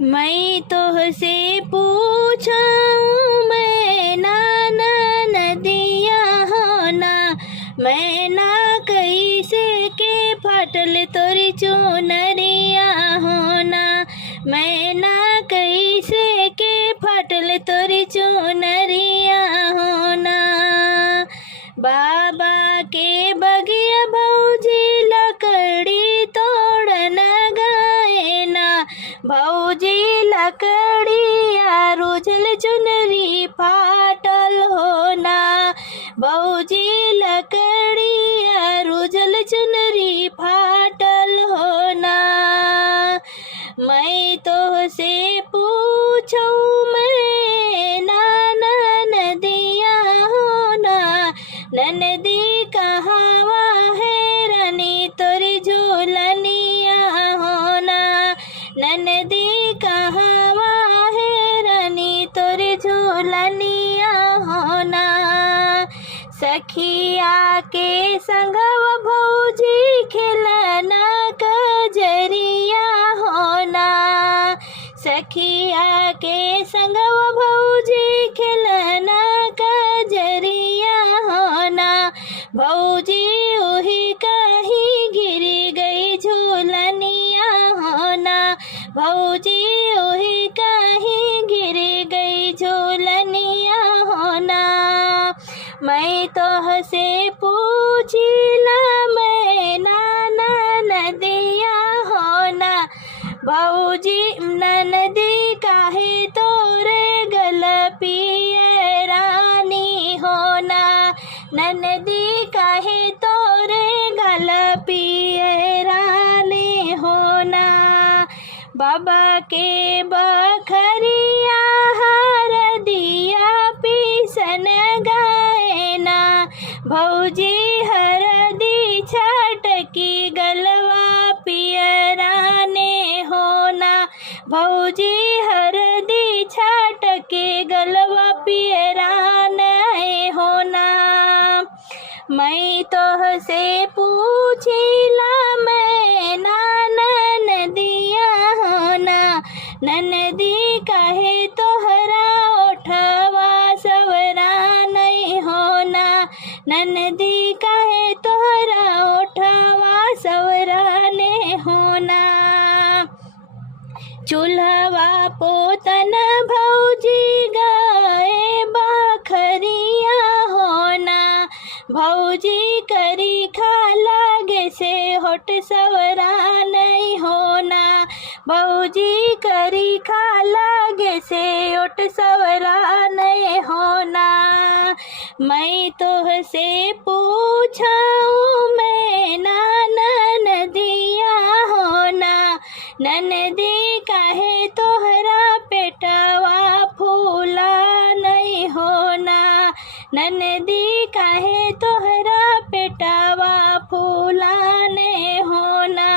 मैं तुझसे पूछूं मैं नाना नदिया हो ना, मैं ना कैसे के फाटल तोरी चुनरिया हो ना, मैं ना कैसे के फाटल तोरी चुनरिया हो ना। बाबा के बगिया भौजी लकड़ी तोड़न गए ना, भौजी लकड़िया रोजल चुनरी फाटल हो ना, भौजी लकड़िया रोजल चुनरी फाटल हो ना। मैं तो से पूछूं मैं नाना नदिया हो ना, नदी कहावा है रानी तोरी झूलनिया हो ना, नदी कहावा है रानी तोरी झूलनिया हो ना। सखिया के संगवा भौजी खेलना कजरिया हो ना, सखिया के संगवा भौजी खेलना कजरिया हो ना। भौजी वही कहीं गिर गई झूलनिया हो ना, भौजी वही कहीं गिर गई झूलनिया हो ना। मैं तोहसे पूछिला मैं नाना नदिया हो ना, भौजी नदी काहे तोरे गल पिए रानी हो ना, नदी काहे तोरे गल पिए रानी हो ना। बाबा के बखरिया हर दिया पीसन गए ना, भौजी हरदी छटकी गलवा पियराने हो ना, भौजी हरदी छटके गलवा पियराने हो ना। मैं तोहसे पूछिला मैं नाना नदिया हो ना, नदी काहे तोहरा ओठवा सवरा नहीं हो ना, नदी काहे तोहरा ओठवा सवरा नहीं हो ना। चूल्हवा पोतन भौजी गए बखरिया हो ना, भौजी करी खा लागे से होठ सवरा नहीं हो ना, भौजी करी खा लागे से होठ सवरा नहीं हो ना। मैं तोहसे पूछूं मैं नाना नदिया हो ना, नदी काहे तोहरा पेटवा फूला नहीं हो ना, नदी काहे तोहरा पेटवा फूला नहीं हो ना।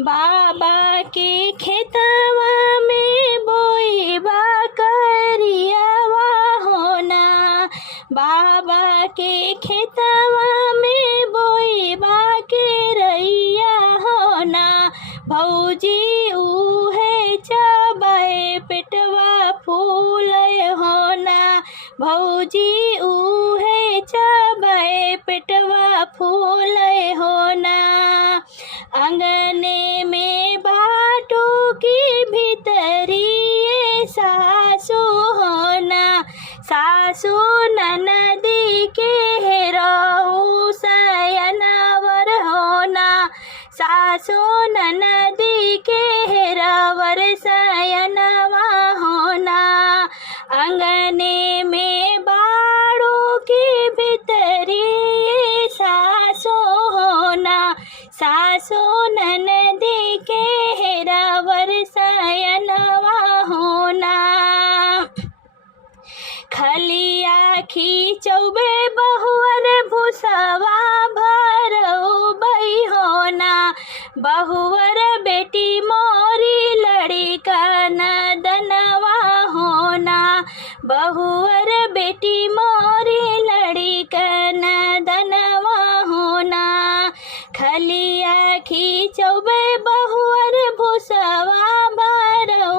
बाबा के खेतवा में बोईबा करियावा हो ना, बाबा के खेतवा में बोईबा के रैया हो ना, भौजी उहे चबाए पेटवा फूल हो ना, भौजी उहे चबाए पेटवा फूल हो ना। आंगने में बाटो की भीतरी सासू हो ना, सासू ननदी के हेरऊ सयनवर हो ना, सासू ननदी के हेरवर सयनवा हो ना। आंगने में बाड़ों के भीतरी सासू हो ना, सासू ननदी के हेरवर सयनवा हो ना। खलिया खींचौबे बहुअर भूसवा भरऊबई हो ना, बहुअर बेटी मोरी लड़का नदनवा हो ना, बहुअर बेटी मोरी लड़का नदनवा हो ना। खलिया खींचौबे बहुअर भूसवा भरऊ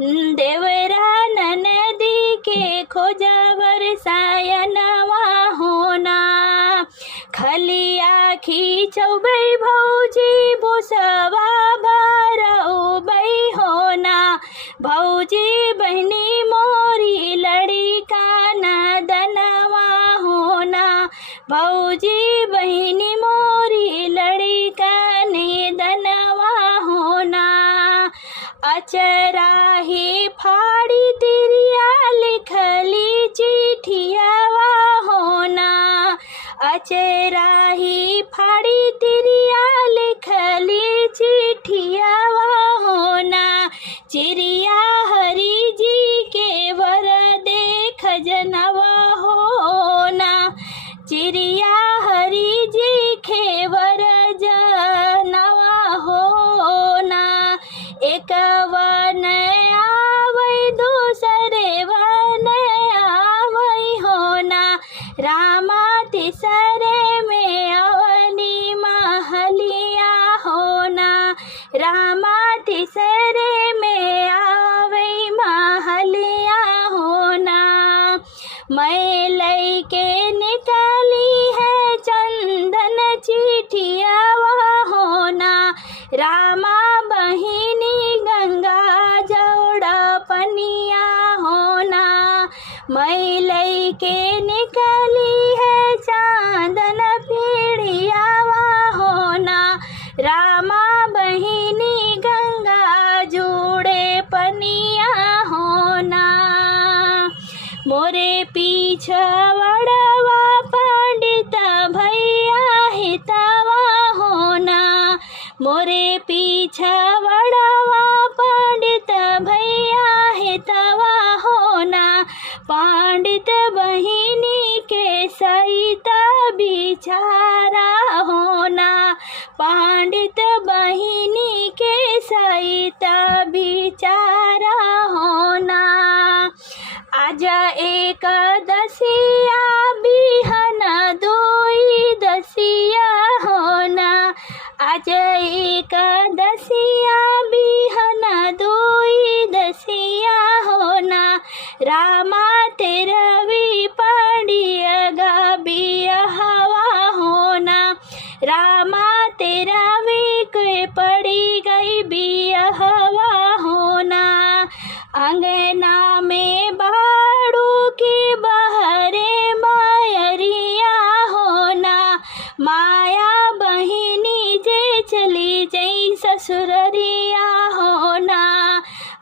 देवरा ननदी के खोजा बरसायनवा होना। खलिया खींचबै भौजी भूसवा भरउबै होना। भौजी बहनी मोरी लड़िका नदनवा होना। भौजी बहनी मोरी लड़िका निदनवा होना। अचराही फाड़ी तिरिया लिखली चिठियावा होना। अचराही फाड़ी तिरिया लिखली चिठियावा होना। चिड़िया हरि जी के वर देख जनवा होना। चिड़िया हरि जी के वर जनवा होना। एक वन आवै दूसरे वन आवै होना। रामा तीसरे में अवनी महलिया होना। रामा तीसरे में आवै महलिया होना। मैं लैके निकली है चंदन चिठियावा होना। रामा बहिनी गंगा जौड़ा पनिया होना। मैं लैके निकली है चांदन पीढ़ियावा होना। रामा बहिनी गंगा जोड़े पनिया होना। मोरे पीछवड़वा पंडित भैया हितवा होना। मोरे पीछवड़वा पंडित भैया हितवा होना। पंडित बहिनी के सहित बिचारा होना। पंडित बहिनी के सहित बिचारा होना। आज एकदसिया बिहन दुई दसिया होना। आज एकदसिया बिहन दुई दसिया होना। रामा तेरवी पड़िया गबिया हवा होना। रामा तेरवी के पड़ी गई बिया हवा होना। अंगना में बाड़ू की बहरे मायरिया होना। माया बहिनी जे चली जई ससुररिया होना।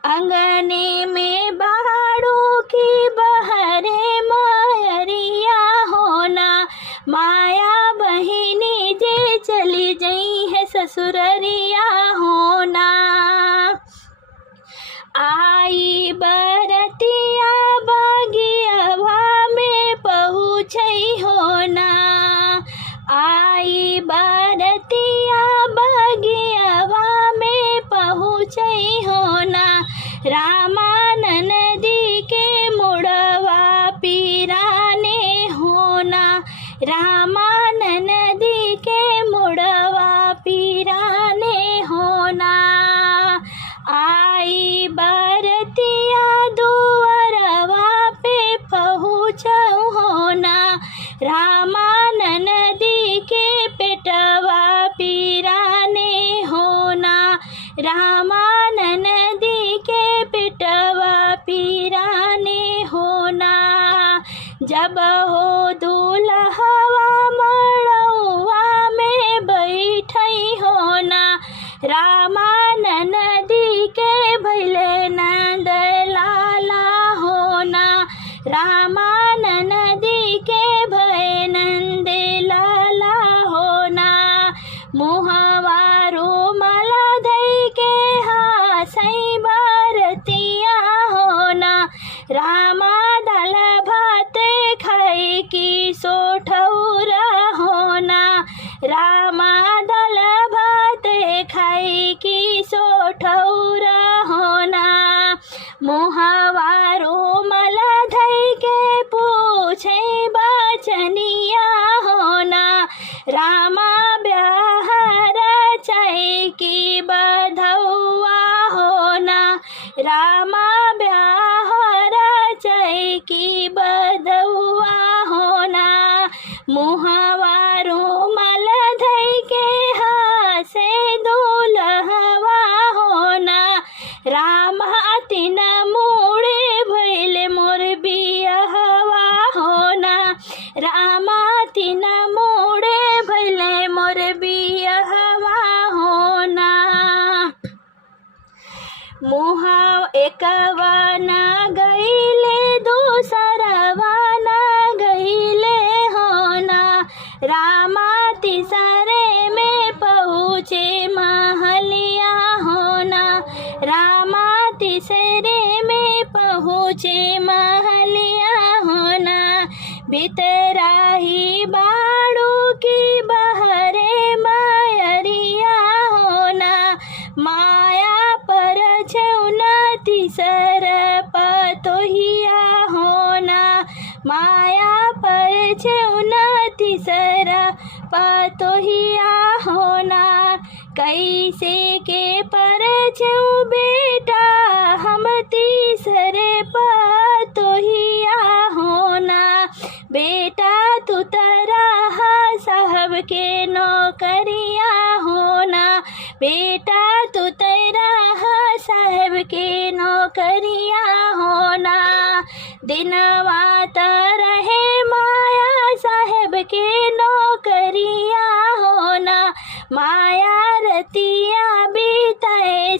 अंगने में बाड़ू की बहरे मायरिया होना। माया बहिनी जे चली जई है ससुररिया होना। आई बरतिया बागियावा में पहुँचई होना। आई बरतिया बागियावा में पहुँचई होना। रामा ननदी के मुड़वा पीराने होना। रामा ननदी के मुड़वा पीराने होना। आई बरतिया दुअरवा पे पहुँचऊ होना। रामा ननदी के पेटवा पीराने होना। रामा ननदी के पेटवा पीराने होना। जब हो दूल्हवा मड़उआ में बैठई होना। रामा ननदी के भैले नंद लाला होना। रामा ननदी के भय नंद लाला होना। मुहवा रुमाल धई के हासई बरतिया होना। रामा दाल भात खाई की सोठौरा होना। रामा दाल भात खाई की सोठौरा होना। मुहवा रुमाल धई के पूछे बचनिया होना। रामा ब्याह रचाई की बधौआ होना। रामा रामा तिन मोड़े भैले मोर बियाहवा होना। रामा तिन मोड़े भैले मोर बियाहवा होना। मुहा एकवा न गईले दूसरवा न गईले होना। रामा तीसरे में पहुँचे महलिया होना। रामा तीसरे में पहुँचे महलिया होना। भीतराही बाड़ू की बहरे मायरिया होना। माया पर छेउना तीसर पतोहिया होना। माया पर छेउना तीसर पतोहिया होना। कैसे के पर छेउ बेटा हम तीसरे पतोहिया होना। बेटा तू तरा साहब के नौकरिया होना। बेटा तू तेरा साहब के नौकरिया होना। दिनवा रहे माया साहब के नौकरिया होना। माया रतिया बीते